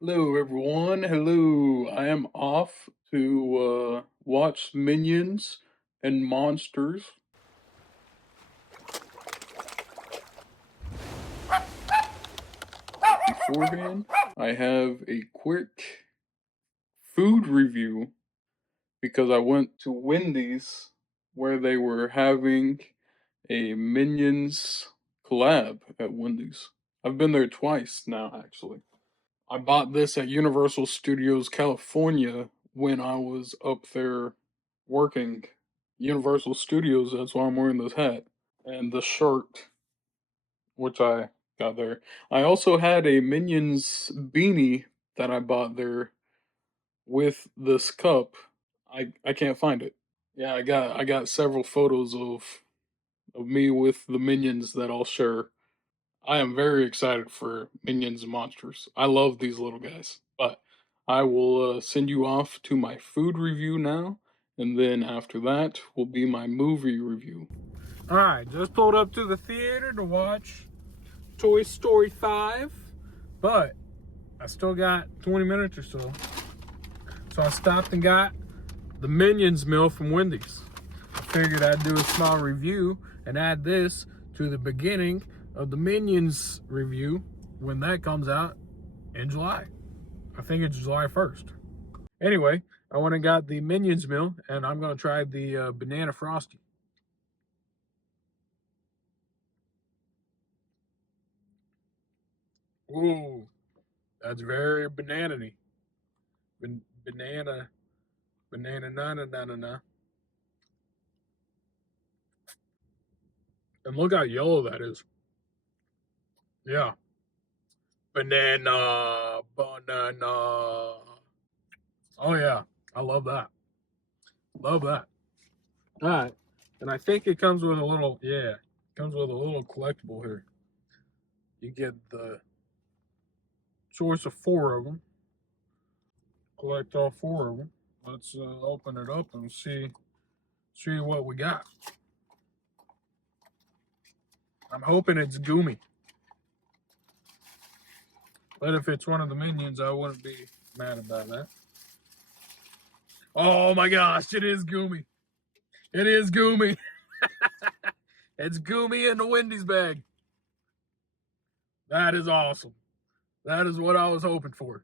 Hello, everyone. Hello. I am off to watch Minions and Monsters. Beforehand, I have a quick food review because I went to Wendy's where they were having a Minions collab at Wendy's. I've been there twice now, actually. I bought this at Universal Studios California when I was up there working. Universal Studios, that's why I'm wearing this hat and the shirt, which I got there. I also had a Minions beanie that I bought there with this cup. I can't find it. Yeah, I got several photos of me with the Minions that I'll share. I am very excited for Minions and Monsters. I love these little guys. But I will send you off to my food review now, and then after that will be my movie review. Alright, just pulled up to the theater to watch Toy Story 5, but I still got 20 minutes or so. So I stopped and got the Minions meal from Wendy's. I figured I'd do a small review and add this to the beginning of the Minions review when that comes out in July. I think it's July 1st. Anyway, I went and got the Minions meal, and I'm going to try the Banana Frosty. Ooh, that's very banana-y. Banana, na. And look how yellow that is. Yeah. Banana. Oh, yeah. I love that. Love that. All right. And I think it comes with a little, comes with a little collectible here. You get the choice of 4 of them. Collect all 4 of them. Let's open it up and see what we got. I'm hoping it's Goomy. But if it's one of the Minions, I wouldn't be mad about that. Oh my gosh, it is Goomy. It is Goomy. It's Goomy in the Wendy's bag. That is awesome. That is what I was hoping for.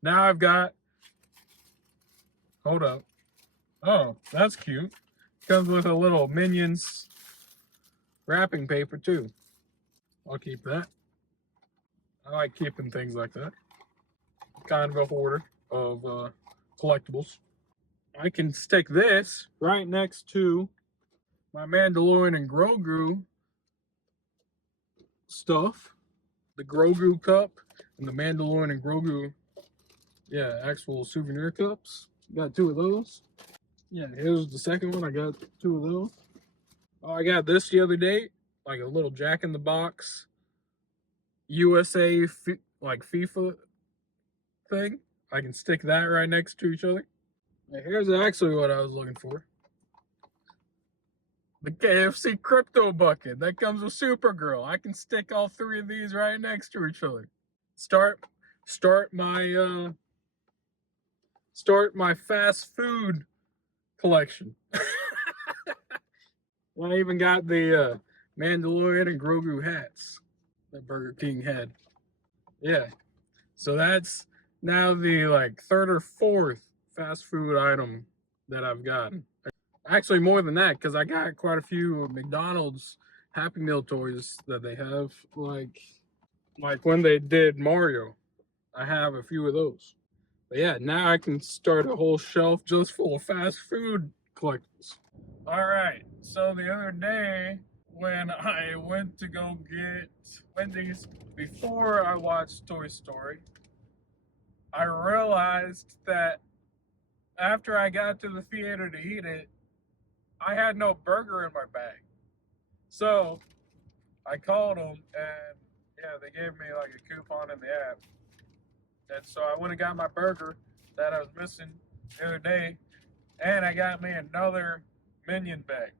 Now I've got, hold up. Oh, that's cute. Comes with a little Minions wrapping paper too. I'll keep that. I like keeping things like that. Kind of a hoarder of collectibles. I can stick this right next to my Mandalorian and Grogu stuff. The Grogu cup and the Mandalorian and Grogu, actual souvenir cups. Got 2 of those. Yeah, here's the second one. I got 2 of those. Oh, I got this the other day, like a little Jack in the Box USA like FIFA thing. I can stick that right next to each other. Now, here's actually what I was looking for. The KFC crypto bucket that comes with Supergirl. I can stick all 3 of these right next to each other. Start my fast food collection. I even got the Mandalorian and Grogu hats that Burger King had. Yeah. So that's now the like 3rd or 4th fast food item that I've gotten. Actually, more than that, because I got quite a few McDonald's Happy Meal toys that they have, like when they did Mario. I have a few of those. But yeah, now I can start a whole shelf just full of fast food collectibles. All right, so the other day when I went to go get Wendy's before I watched Toy Story, I realized that after I got to the theater to eat it, I had no burger in my bag. So I called them and they gave me like a coupon in the app. And so I went and got my burger that I was missing the other day, and I got me another Minion bag.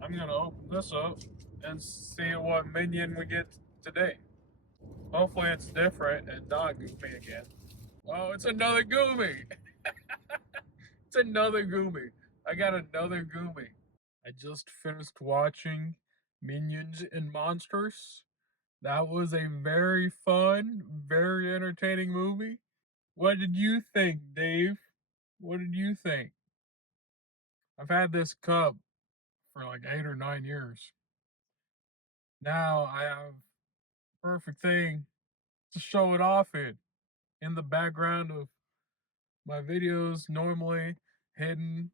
I'm gonna open this up and see what Minion we get today. Hopefully it's different and not Goomy again. Oh, it's another Goomy! It's another Goomy. I got another Goomy. I just finished watching Minions and Monsters. That was a very fun, very entertaining movie. What did you think, Dave? What did you think? I've had this cup for like 8 or 9 years. Now I have perfect thing to show it off in the background of my videos, normally hidden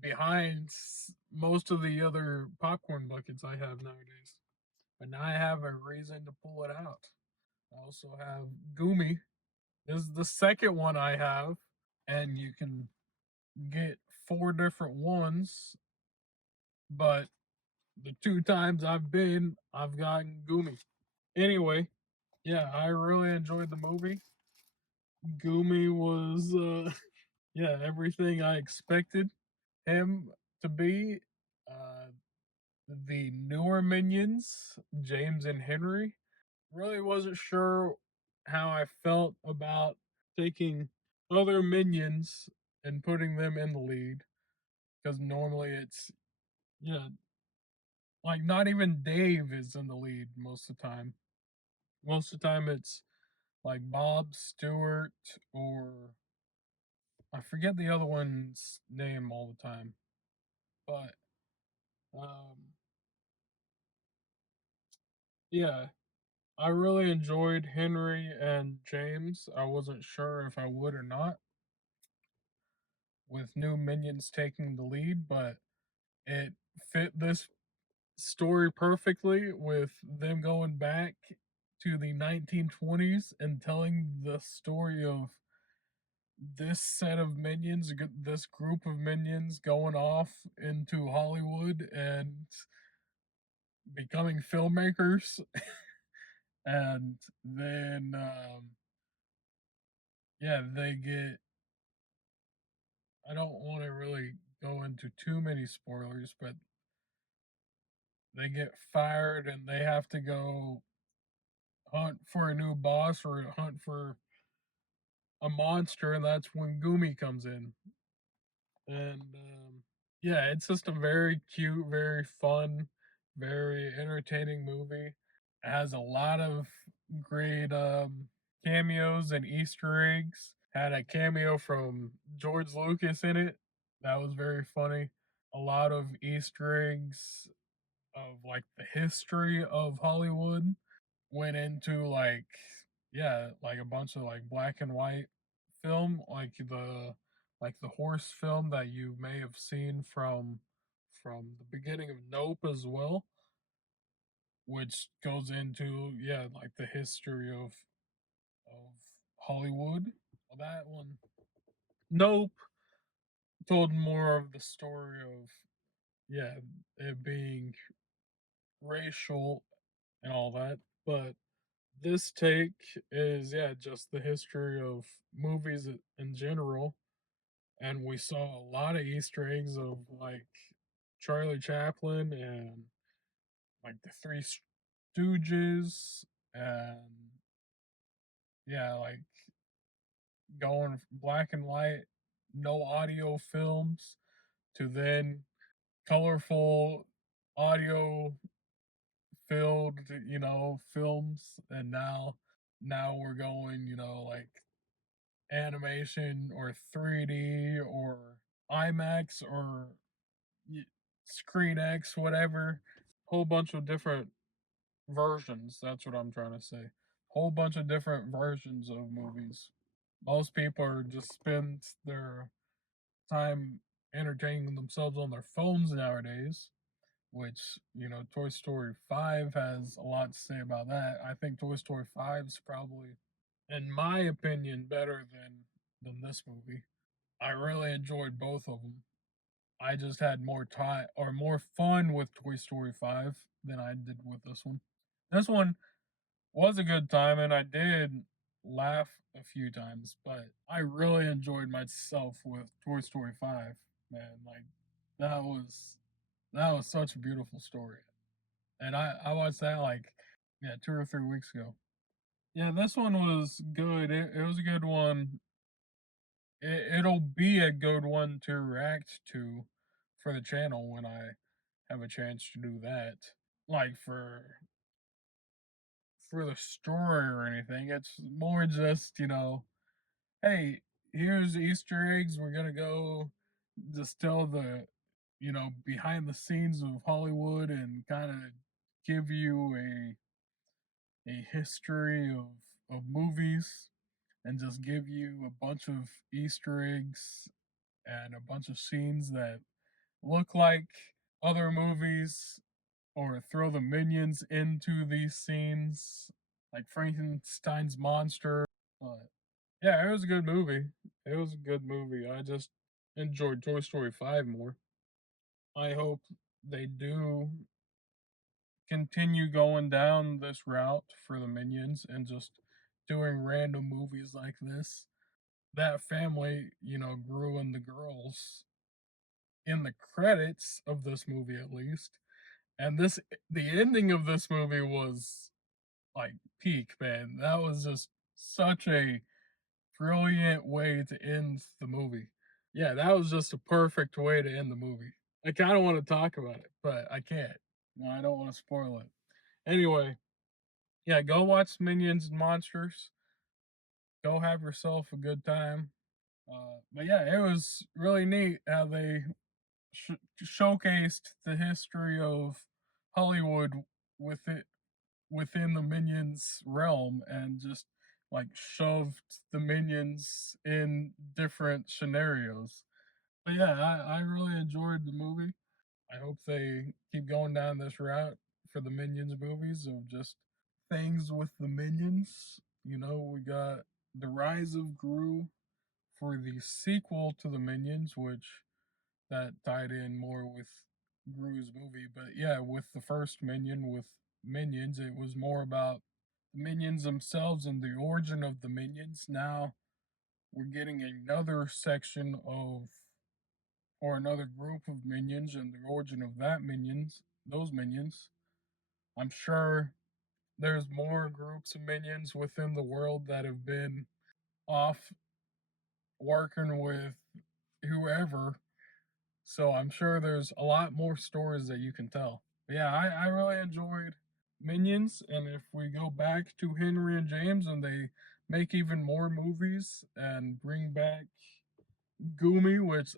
behind most of the other popcorn buckets I have nowadays. But now I have a reason to pull it out. I also have Goomy. This is the second one I have, and you can get 4 different ones, but the 2 times I've gotten Goomy. Anyway, yeah, I really enjoyed the movie. Goomy was, yeah, everything I expected him to be. Uh, the newer minions, James and Henry, really wasn't sure how I felt about taking other minions and putting them in the lead because normally it's, yeah, like not even Dave is in the lead most of the time. Most of the time it's like Bob Stewart or I forget the other one's name all the time. But um yeah, I really enjoyed Henry and James. I wasn't sure if I would or not with new minions taking the lead, but it fit this story perfectly with them going back to the 1920s and telling the story of this set of minions, this group of minions going off into Hollywood and becoming filmmakers. And then, yeah, they get. I don't want to really go into too many spoilers, but they get fired and they have to go hunt for a new boss or hunt for a monster, and that's when Goomy comes in. And yeah, it's just a very cute, very fun, very entertaining movie. It has a lot of great cameos and Easter eggs. Had a cameo from George Lucas in it. That was very funny. A lot of Easter eggs of like the history of Hollywood went into like yeah, like a bunch of like black and white film, like the horse film that you may have seen from the beginning of Nope as well, which goes into yeah, like the history of Hollywood. Well, that one Nope told more of the story of yeah, it being racial and all that, but this take is yeah, just the history of movies in general, and we saw a lot of Easter eggs of like Charlie Chaplin and like the Three Stooges, and yeah, like going from black and white, no audio films, to then colorful audio filled, films, and now we're going, like animation or 3D or IMAX or Screen X, whatever. Whole bunch of different versions. That's what I'm trying to say. Whole bunch of different versions of movies. Most people are just spend their time entertaining themselves on their phones nowadays, which, Toy Story 5 has a lot to say about that. I think Toy Story 5 is probably, in my opinion, better than this movie. I really enjoyed both of them. I just had more time or more fun with Toy Story 5 than I did with this one. This one was a good time and I did laugh a few times, but I really enjoyed myself with Toy Story 5. Man, like that was that was such a beautiful story. And I watched that like yeah, 2 or 3 weeks ago. Yeah, this one was good. It was a good one. It'll be a good one to react to for the channel when I have a chance to do that. Like for the story or anything. It's more just, hey, here's Easter eggs. We're gonna go just tell the, behind the scenes of Hollywood and kind of give you a history of movies and just give you a bunch of Easter eggs and a bunch of scenes that look like other movies or throw the minions into these scenes like Frankenstein's monster. But yeah, it was a good movie. It was a good movie. I just enjoyed Toy Story 5 more. I hope they do continue going down this route for the minions and just doing random movies like this. That family, grew in the girls in the credits of this movie at least. And the ending of this movie was like peak, man. That was just such a brilliant way to end the movie. Yeah, that was just a perfect way to end the movie. I kind of want to talk about it, but I can't. No, I don't want to spoil it. Anyway, yeah, go watch Minions and Monsters. Go have yourself a good time. But yeah, it was really neat how they showcased the history of Hollywood with it within the minions realm and just like shoved the minions in different scenarios. But yeah, I really enjoyed the movie. I hope they keep going down this route for the Minions movies of just things with the Minions. We got The Rise of Gru for the sequel to the Minions, which that tied in more with Gru's movie. But yeah, with the first Minion, with Minions, it was more about the Minions themselves and the origin of the Minions. Now we're getting another section of, or another group of Minions and the origin of those Minions. I'm sure there's more groups of Minions within the world that have been off working with whoever. So I'm sure there's a lot more stories that you can tell. But yeah, I really enjoyed Minions, and if we go back to Henry and James and they make even more movies and bring back Goomy, which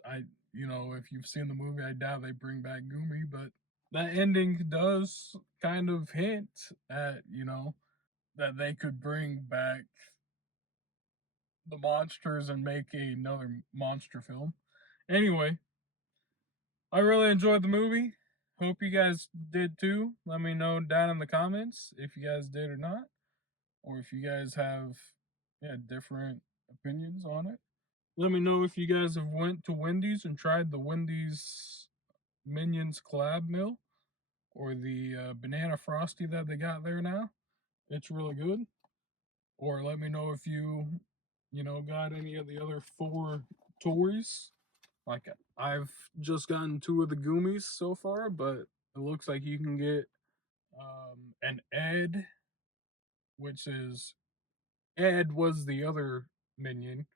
if you've seen the movie, I doubt they bring back Goomy, but that ending does kind of hint at, that they could bring back the monsters and make another monster film. Anyway, I really enjoyed the movie. Hope you guys did too. Let me know down in the comments if you guys did or not, or if you guys have different opinions on it. Let me know if you guys have went to Wendy's and tried the Wendy's Minions collab meal or the banana frosty that they got there now. It's really good. Or let me know if got any of the other 4 toys. Like I've just gotten 2 of the Goomies so far, but it looks like you can get an Ed, which is Ed was the other minion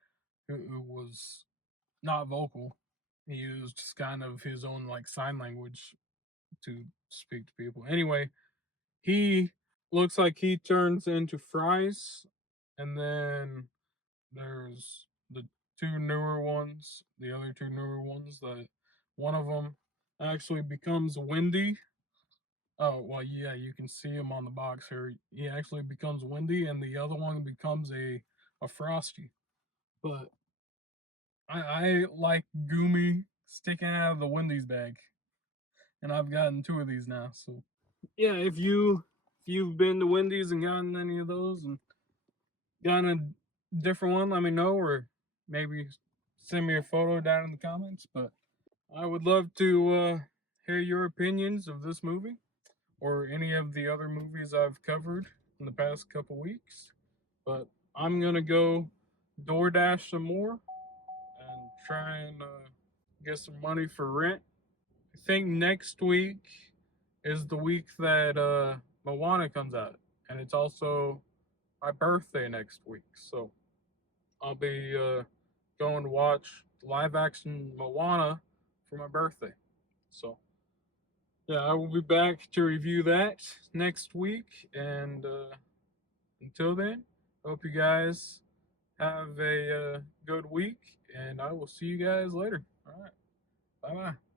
who was not vocal. He used kind of his own like sign language to speak to people. Anyway, he looks like he turns into fries, and then there's the 2 newer ones, the other 2 newer ones that one of them actually becomes Wendy. Oh, well, yeah, you can see him on the box here. He actually becomes Wendy, and the other one becomes a Frosty. But I like Goomy sticking out of the Wendy's bag, and I've gotten 2 of these now. So yeah, if you've been to Wendy's and gotten any of those and gotten a different one, let me know, or maybe send me a photo down in the comments. But I would love to hear your opinions of this movie or any of the other movies I've covered in the past couple weeks. But I'm gonna go DoorDash some more and try and get some money for rent. I think next week is the week that Moana comes out, and it's also my birthday next week. So I'll be going to watch live action Moana for my birthday. So yeah, I will be back to review that next week. And until then, hope you guys have a good week, and I will see you guys later. All right, bye bye.